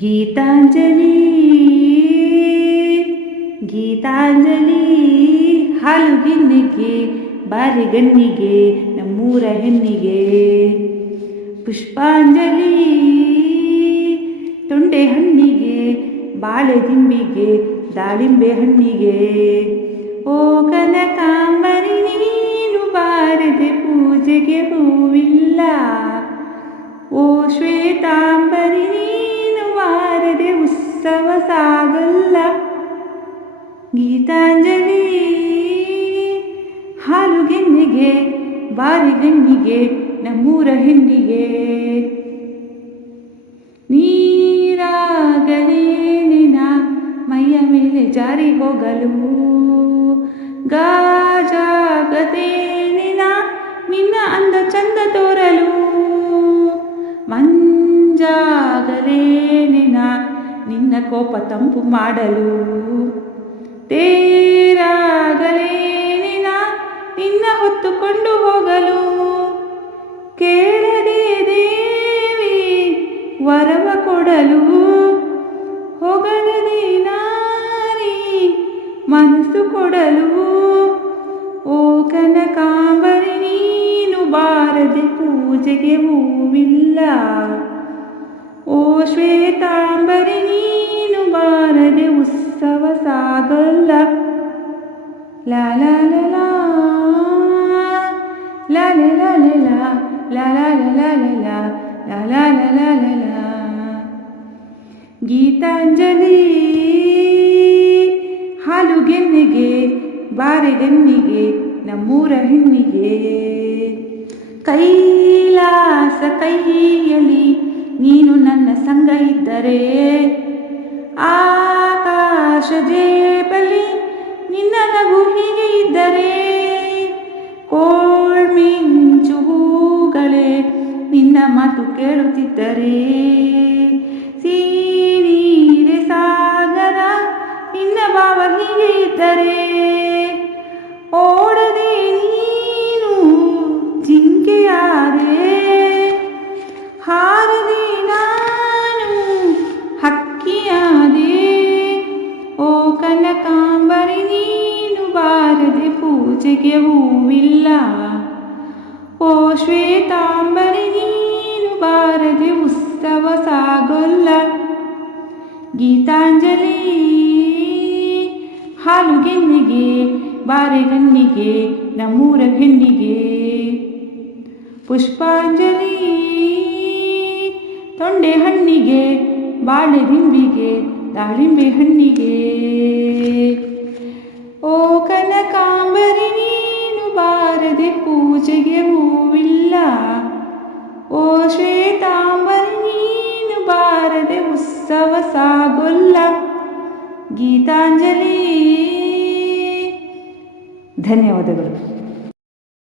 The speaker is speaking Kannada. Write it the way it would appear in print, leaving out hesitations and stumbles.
ಗೀತಾಂಜಲಿ ಗೀತಾಂಜಲಿ ಹಾಲುಗಿನ್ನಿಗೆ ಬಾರಿಗಣ್ಣಿಗೆ ನಮ್ಮೂರ ಹೆಣ್ಣಿಗೆ ಪುಷ್ಪಾಂಜಲಿ ತೊಂಡೆ ಹಣ್ಣಿಗೆ ಬಾಳೆ ದಿಂಬಿಗೆ ದಾಳಿಂಬೆ ಹಣ್ಣಿಗೆ ಓ ಕನಕಾಂಬರಿ ನೀನು ಬಾರದೆ ಪೂಜೆಗೆ ಹೂವಿಲ್ಲ ಓ ಶ್ವೇತಾಂಬರಿ ನೀನು ಬಾರದೆ ಉತ್ಸವ ಸಾಗಲ್ಲ ಗೀತಾಂಜಲಿ ಹಾಲುಗೆನ್ನಿಗೆ ಬಾರಿಗಣ್ಣಿಗೆ ನಮ್ಮೂರ ಹೆಣ್ಣಿಗೆ ನೀರಾಗಲೇ ನಿನ ಮೈಯ ಮೇಲೆ ಜಾರಿ ಹೋಗಲು ಗಾಜಾಗದೆ ನಿನ್ನ ಅಂದ ಚಂದ ತೋರಲು ಮಂಜಾಗಲೇ ನಿನ್ನ ಕೋಪ ತಂಪು ಮಾಡಲು ತೇರಾಗಲೇ ನಿನ್ನ ಹೊತ್ತುಕೊಂಡು ಹೋಗಲು ಕೇಳದೆ ದೇವಿ ವರವ ಕೊಡಲು ಹೊಗಳದೆ ನಾರಿ ಮನಸ್ಸು ಕೊಡಲು ಓ ಕನಕಾಂಬರಿ ನೀನು ಬಾರದೆ ಪೂಜೆಗೆ ಹೂವಿಲ್ಲ ಓ ಶ್ವೇತಾಂಬರಿ ನೀನು ಬಾರದೆ ಉತ್ಸವ ಸಾಗಲ್ಲ ಲಾ ಲಾ ಲಾ ಲಾ ಲಾ ಲಾ ಲಾ ಲಾ ಲಾ ಲಾ ಲಾ ಲಾ ಗೀತಾಂಜಲಿ ಹಾಲುಗೆನ್ನಿಗೆ ಬಾರೆಗಣ್ಣಿಗೆ ನಮ್ಮೂರ ಹೆಣ್ಣಿಗೆ ಕೈಲಾಸ ಕೈಯಲ್ಲಿ ನೀನು ನನ್ನ ಸಂಗ ಇದ್ದರೆ ಆಕಾಶ ಜೇಬಲಿ ನಿನ್ನ ನಗು ಹೀಗೆ ಇದ್ದರೆ ಕೋಳ್ಮಿಂಚು ಹೂಗಳೇ ನಿನ್ನ ಮಾತು ಕೇಳುತ್ತಿದ್ದರೆ ಸೀನೀರೆ ಸಾಗರ ನಿನ್ನ ಭಾವ ಹೀಗೆ ಇದ್ದರೆ ಓಡದೆ ನೀನು ಜಿಂಕೆಯಾದೆ ಹಾರದೆ ನಾನು ಹಕ್ಕಿಯಾದೆ ಓ ಕನಕಾಂಬರಿ ನೀನು ಬಾರದೆ ಪೂಜೆಗೆ ಹೂವಿಲ್ಲ ಓ ಶ್ವೇತಾಂಬರಿ ನೀನು ಬಾರದೆ ಉತ್ಸವ ಸಾಗಲ್ಲ ಗೀತಾಂಜಲಿ ಹಾಲುಗೆನ್ನಿಗೆ ಬಾರೆಗಣ್ಣಿಗೆ ನಮ್ಮೂರ ಹೆಣ್ಣಿಗೆ ಪುಷ್ಪಾಂಜಲಿ ತೊಂಡೆ ಹಣ್ಣಿಗೆ ಬಾಳೆ ದಿಂಬಿಗೆ ದಾಳಿಂಬೆ ಹಣ್ಣಿಗೆ ಓ ಕನಕಾಂಬರಿ ನೀನು ಬಾರದೆ ಪೂಜೆಗೆ ಹೂವಿಲ್ಲ ಓ ಶ್ವೇತಾಂಬರಿ ನೀನು ಬಾರದೆ ಉತ್ಸವ ಸಾಗೊಲ್ಲ ಗೀತಾಂಜಲಿ ಧನ್ಯವಾದಗಳು.